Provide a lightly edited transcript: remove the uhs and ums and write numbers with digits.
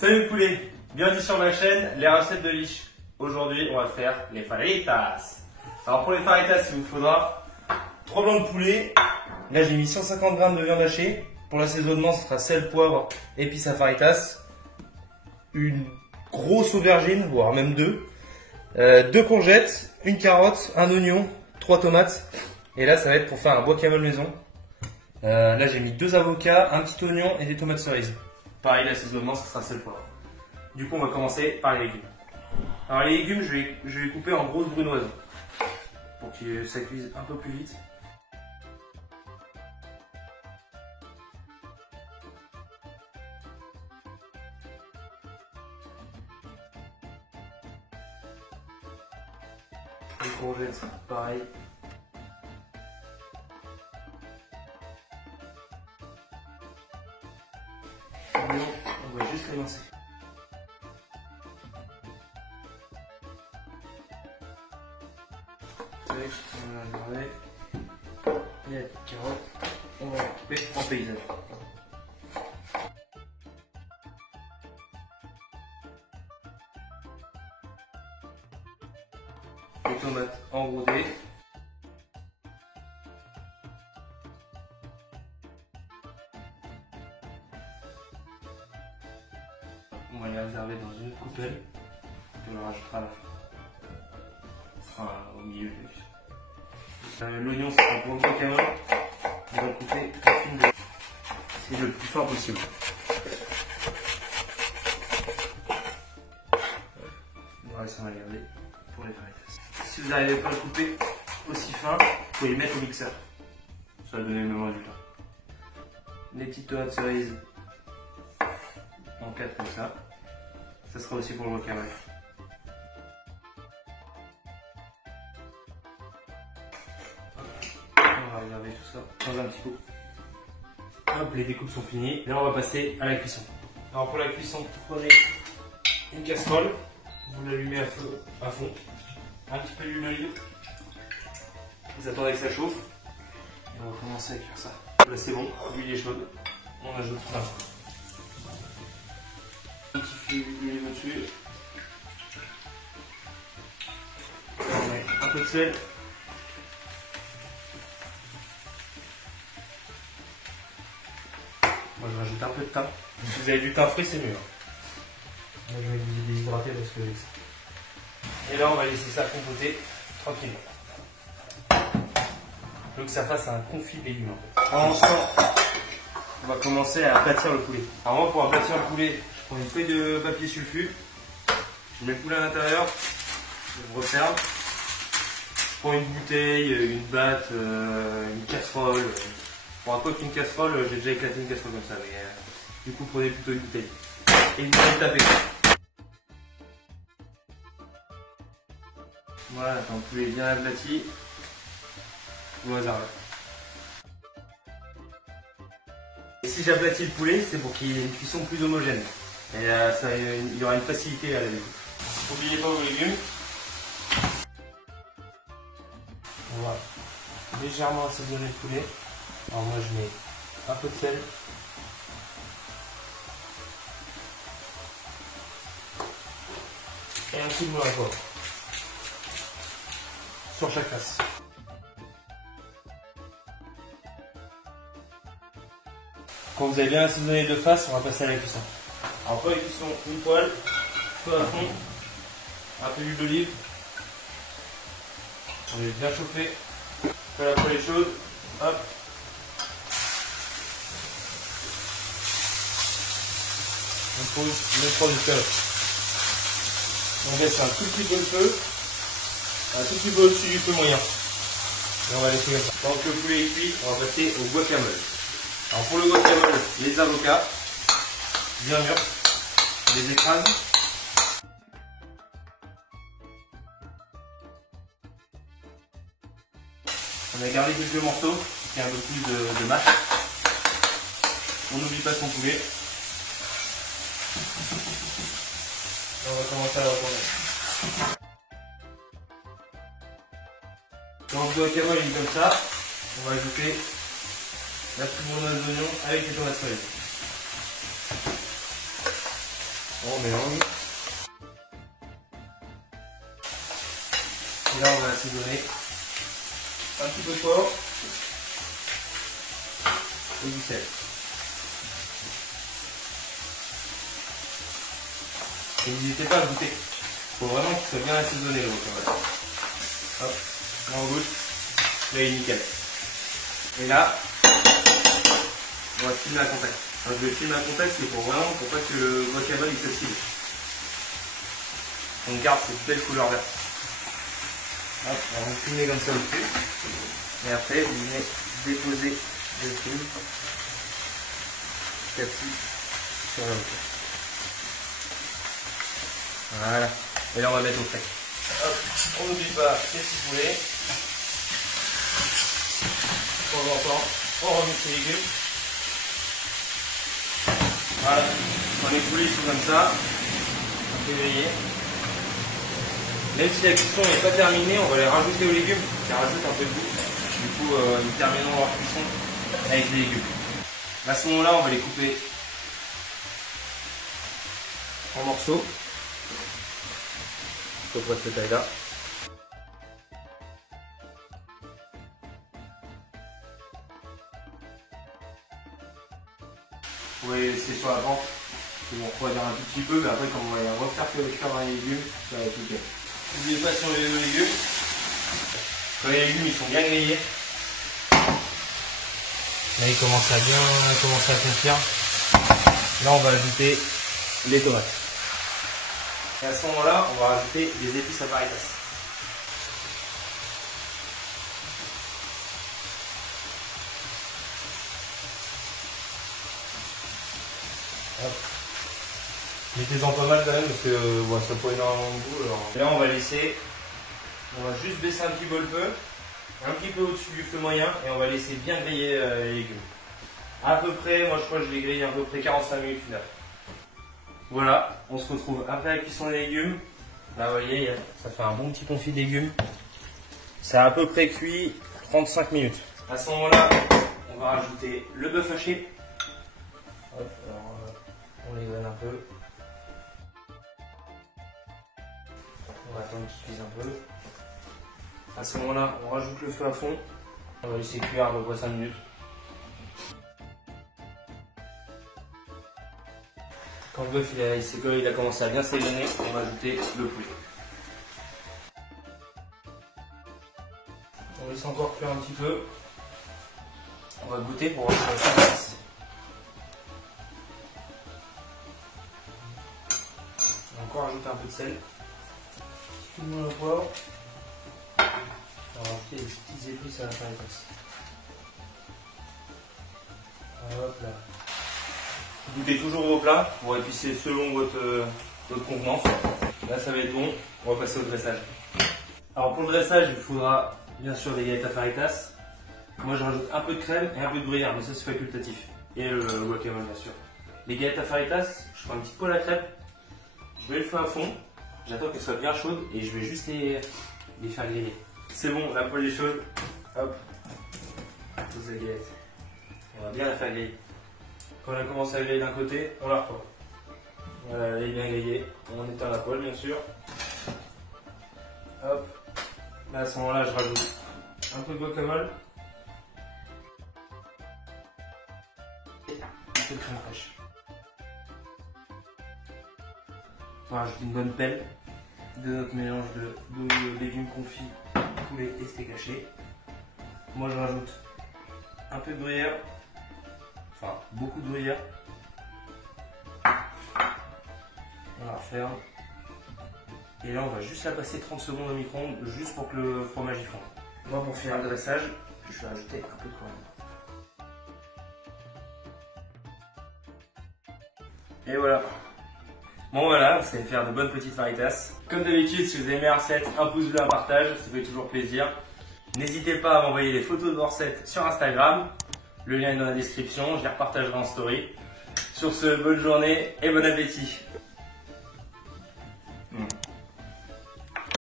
Salut poulet, bienvenue sur ma chaîne, les recettes de Lich. Aujourd'hui, on va faire les fajitas. Alors pour les fajitas, il vous faudra 3 blancs de poulet. Là, j'ai mis 150 g de viande hachée. Pour l'assaisonnement, ce sera sel, poivre, épices à fajitas. Une grosse aubergine, voire même deux. 2 courgettes, une carotte, un oignon, 3 tomates. Et là, ça va être pour faire un guacamole maison. Là, j'ai mis 2 avocats, un petit oignon et des tomates cerises. Pareil, l'assaisonnement, ce sera sel, poivre. Du coup, on va commencer par les légumes. Alors, les légumes, je vais les couper en grosses brunoises pour que ça cuise un peu plus vite. Les courgettes, pareil. On va juste les lancer. On va regarder. Et la petite carotte, on va la couper en paysage. Les tomates enrodées. On va les réserver dans une coupelle. On le rajoutera à la fin. Enfin, au milieu de la cuisson. L'oignon, c'est un bon guacamole. On va couper la fine de... C'est le plus fort possible. On va s'en regarder pour les fajitas. Si vous n'arrivez pas à le couper aussi fin, vous pouvez le mettre au mixeur. Ça va donner le même résultat. Les petites tomates cerises en 4 comme ça. Ça sera aussi pour le guacamole. On va réserver tout ça dans un petit pot. Hop, les découpes sont finies. Là, on va passer à la cuisson. Alors pour la cuisson, prenez une casserole. Vous l'allumez à fond. Un petit peu d'huile d'olive. Vous attendez que ça chauffe. Et on va commencer à cuire ça. Là, c'est bon. L'huile est chaude. On ajoute un petit filet d'huile au-dessus. On met un peu de sel. Moi je rajoute un peu de thym. Si vous avez du thym frais, c'est mieux. Moi je vais vous déshydrater parce que j'ai ça. Et là on va laisser ça compoter tranquillement. Donc que ça fasse un confit de légumes. En ce temps, on va commencer à aplatir le poulet. Alors moi pour aplatir le poulet, je prends une feuille de papier sulfu. Je mets le poulet à l'intérieur. Je le referme. Je prends une bouteille, une batte, une casserole. Bon, à quoi qu'une casserole, j'ai déjà éclaté une casserole comme ça, mais du coup, prenez plutôt une bouteille. Et vous allez taper. Voilà, quand le poulet est bien aplati, au hasard là. Et si j'aplatis le poulet, c'est pour qu'il y ait une cuisson plus homogène. Et il y aura une facilité à la découpe. N'oubliez pas vos légumes. On va légèrement assaisonner le poulet. Alors moi je mets un peu de sel. Et un petit peu de poivre. Sur chaque face. Quand vous avez bien assaisonné les deux faces, on va passer à la cuisson. Alors pour la cuisson, une poêle, feu à fond, un peu d'huile d'olive. On est bien chauffé. Quand la poêle est chaude, hop. On pose le producteur. On baisse un tout petit peu le feu, un tout petit peu au-dessus du feu moyen. Et on va laisser comme ça. Tant que le poulet est cuit, on va passer au guacamole. Alors pour le guacamole, les avocats, bien mûrs, on les écrase. On a gardé quelques morceaux, qui a un peu plus de mâche. On n'oublie pas son poulet. On va commencer à le retourner. Quand le guacamole est comme ça, on va ajouter la petite bournoise d'oignon avec les tomates cerises. On mélange. Et là, on va assaisonner un petit peu de poivre et du sel. Et n'hésitez pas à goûter. Il faut vraiment qu'il soit bien assaisonné le guacamole. Hop, là on goûte. Là il est nickel. Et là, on va filmer à contact. Alors, je vais filmer à contact, c'est pour vraiment pour pas que le guacamole il s'oxyde. On garde cette belle couleur verte. Hop, on va filmer comme ça au-dessus. Et après, vous venez déposer le film petit à petit sur la hauteur. Voilà. Et là, on va mettre au frais. Hop, on n'oublie pas les petits poulets. De temps en temps, on remet ses légumes. Voilà. Quand les poulets sont comme ça, un peu grillés. Même si la cuisson n'est pas terminée, on va les rajouter aux légumes. Ça rajoute un peu de goût. Du coup, nous terminons leur cuisson avec les légumes. À ce moment-là, on va les couper en morceaux. À peu près de cette taille-là. Vous pouvez les laisser sur la planche. Ils vont refroidir un tout petit peu, mais après, quand on va les refaire cuire dans les légumes, ça va être ok. N'oubliez pas sur les légumes. Quand les légumes ils sont bien grillés, là ils commencent à bien commencer à confire. Là on va ajouter les tomates. Et à ce moment-là, on va rajouter les épices à Faritas. Mettez-en pas mal quand même parce que ça peut énormément de goût. Alors. Et là on va laisser, on va juste baisser un petit peu le feu, un petit peu au-dessus du feu moyen et on va laisser bien griller les légumes. À peu près, moi je crois que je les grille à peu près 45 minutes une heure. Voilà, on se retrouve après la cuisson des légumes. Là vous voyez, ça fait un bon petit confit de légumes. C'est à peu près cuit 35 minutes. À ce moment-là, on va rajouter le bœuf haché. Hop, alors, on les donne un peu. On va attendre qu'il cuise un peu. À ce moment-là, on rajoute le feu à fond. On va laisser cuire à peu près 5 minutes. Quand le bœuf il a commencé à bien s'éloigner, on va ajouter le poulet. On laisse encore cuire un petit peu. On va goûter pour voir si ça passe. On va encore ajouter un peu de sel. Filmons le poivre. On va rajouter des petites épices à la Faritas. Hop là. Goûtez toujours vos plats pour épicer selon votre convenance. Là ça va être bon, on va passer au dressage. Alors pour le dressage, il faudra bien sûr des galettes à Faritas. Moi je rajoute un peu de crème et un peu de gruyère, mais ça c'est facultatif. Et le guacamole bien sûr. Les galettes à Faritas, je prends une petite poêle à crêpes, je mets le feu à fond, j'attends qu'elle soit bien chaude et je vais juste les faire griller. C'est bon, la poêle est chaude, hop, on pose la galette. On va bien la faire griller. Quand elle commence à griller d'un côté, on la retourne. Voilà, elle est bien grillée. On éteint la poêle bien sûr. Hop. Là à ce moment-là, je rajoute un peu de guacamole. Et un peu de crème fraîche. On va rajouter une bonne pelle de notre mélange de légumes confits, poulet et steak haché. Moi je rajoute un peu de gruyère. Enfin, beaucoup de gruyère. On la referme. Et là, on va juste la passer 30 secondes au micro-ondes, juste pour que le fromage y fonde. Moi, pour finir le dressage, je vais ajouter un peu de coriandre. Et voilà. Bon voilà, vous savez faire de bonnes petites Faritas. Comme d'habitude, si vous aimez la recette, un pouce bleu, un partage, ça fait toujours plaisir. N'hésitez pas à m'envoyer des photos de vos recettes sur Instagram. Le lien est dans la description, je les repartagerai en story. Sur ce, bonne journée et bon appétit.